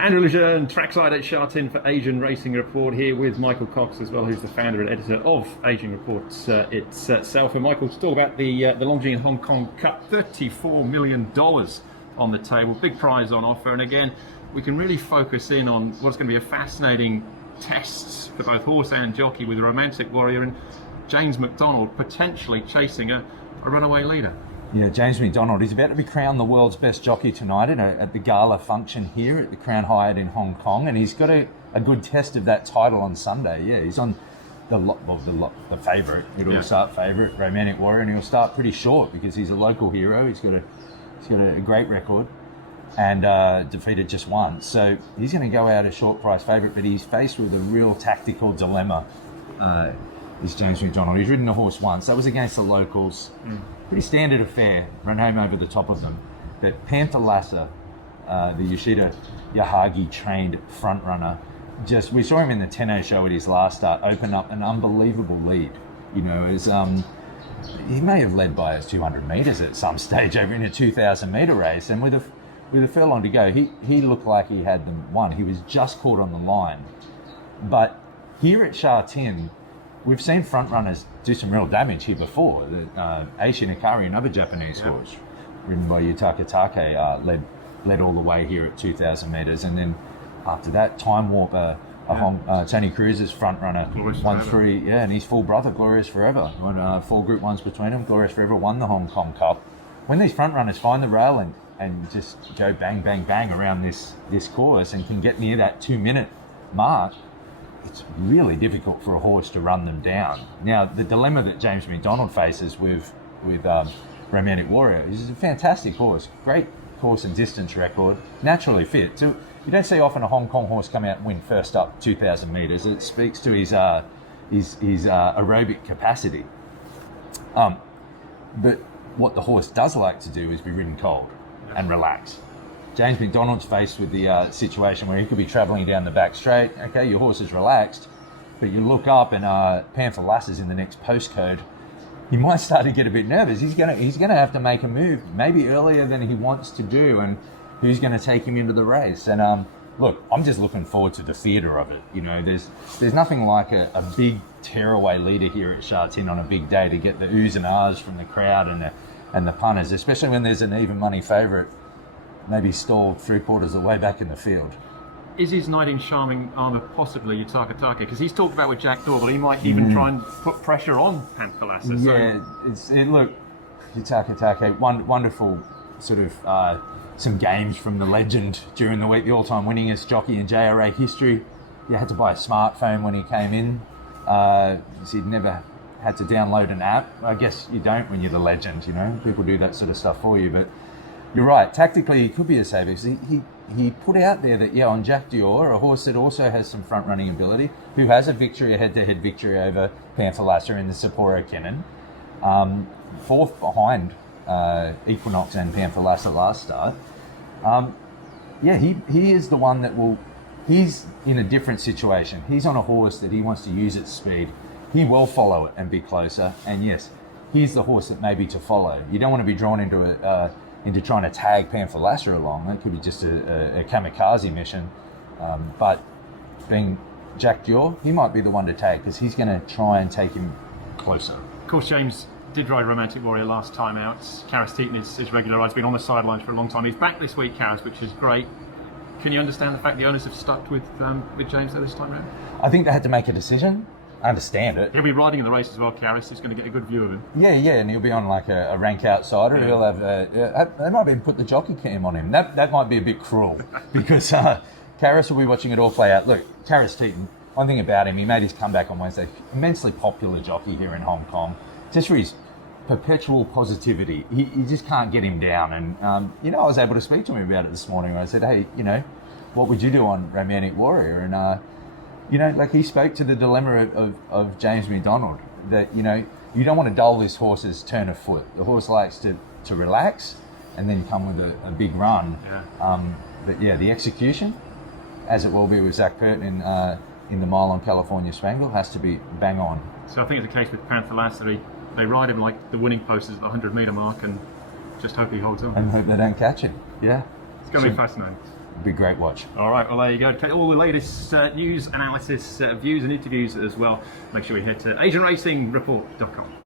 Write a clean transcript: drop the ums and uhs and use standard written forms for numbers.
Andrew Lejeune, trackside at Sha Tin for Asian Racing Report, here with Michael Cox as well, who's the founder and editor of Asian Reports itself. And Michael, to talk about the Longines Hong Kong Cup, $34 million on the table, big prize on offer. And again, we can really focus in on what's going to be a fascinating test for both horse and jockey, with a Romantic Warrior and James McDonald potentially chasing a runaway leader. Yeah, James McDonald, he's about to be crowned the world's best jockey tonight at the gala function here at the Crown Hyatt in Hong Kong, and he's got a good test of that title on Sunday. Yeah, he's on the favourite, it'll start favourite, Romantic Warrior, and he'll start pretty short because he's a local hero. He's got a great record and defeated just once, so he's going to go out a short price favourite, but he's faced with a real tactical dilemma. Is James McDonald. He's ridden the horse once. That was against the locals. Pretty standard affair. Run home over the top of them. But Panther Lasser, the Yoshida Yahagi trained front runner, we saw him in the Tenno show at his last start, open up an unbelievable lead. You know, as he may have led by 200 metres at some stage over in a 2,000 metre race, and with a furlong to go, he looked like he had them won. He was just caught on the line. But here at Sha Tin, we've seen front runners do some real damage here before. Aishin Ikari, another Japanese horse, ridden by Yutaka Take, led all the way here at 2,000 metres, and then after that, Time Warp, Tony Cruz's front runner, won three, and his full brother, Glorious Forever, when 4 Group 1s between them, Glorious Forever won the Hong Kong Cup. When these front runners find the rail and just go bang, bang, bang around this course and can get near that 2-minute mark, it's really difficult for a horse to run them down. Now, the dilemma that James McDonald faces with Romantic Warrior is a fantastic horse, great course and distance record, naturally fit. So you don't see often a Hong Kong horse come out and win first up 2,000 metres. It speaks to his aerobic capacity. But what the horse does like to do is be ridden cold and relax. James McDonald's faced with the situation where he could be travelling down the back straight. Okay, your horse is relaxed, but you look up and Panther Lasser's in the next postcode. He might start to get a bit nervous. He's gonna have to make a move, maybe earlier than he wants to do, and who's going to take him into the race? And look, I'm just looking forward to the theatre of it. You know, there's nothing like a big tearaway leader here at Sha Tin on a big day to get the oohs and ahs from the crowd and the punters, especially when there's an even money favourite, maybe stalled 3/4 of the way back in the field. Is his knight in shining armour possibly Yutaka Take? Because he's talked about with Jack Dorval, he might even try and put pressure on Panther Lasser. Yeah, look, Yutaka Take, wonderful sort of some games from the legend during the week, the all-time winningest jockey in JRA history. You had to buy a smartphone when he came in. So he'd never had to download an app. I guess you don't when you're the legend, you know. People do that sort of stuff for you, but you're right. Tactically, he could be a saver. He put out there that, on Jack Dior, a horse that also has some front-running ability, who has a head-to-head victory over Panther Lasser in the Sapporo Kennen, 4th behind Equinox and Panther Lasser last start. He is the one that he's in a different situation. He's on a horse that he wants to use its speed. He will follow it and be closer. And yes, he's the horse that may be to follow. You don't want to be drawn into trying to tag Panther Lasser along. That could be just a kamikaze mission. But being Jack Dior, he might be the one to take, because he's going to try and take him closer. Of course, James did ride Romantic Warrior last time out. Karis Teaton is regular. He's been on the sidelines for a long time. He's back this week, Karis, which is great. Can you understand the fact the owners have stuck with James this time around? I think they had to make a decision. I understand it. He'll be riding in the race as well, Karis. He's going to get a good view of him. Yeah, and he'll be on like a rank outsider. Yeah. He'll have. They might even put the jockey cam on him. That might be a bit cruel, because Karis will be watching it all play out. Look, Karis Teaton. One thing about him, he made his comeback on Wednesday. Immensely popular jockey here in Hong Kong, just for his perpetual positivity. You just can't get him down. And I was able to speak to him about it this morning. I said, hey, what would you do on Romantic Warrior? And he spoke to the dilemma of James McDonald, that, you don't want to dull this horse's turn of foot. The horse likes to relax and then come with a big run. Yeah. But the execution, as it will be with Zach Purton in the Mile on California Spangle, has to be bang on. So I think it's the case with Panther Lasser. They ride him like the winning post is at the 100-metre mark and just hope he holds on. And hope they don't catch him. Yeah. It's going to be fascinating. It'll be a great watch. All right, well there you go. Take all the latest news, analysis, views and interviews as well. Make sure you head to AsianRacingReport.com.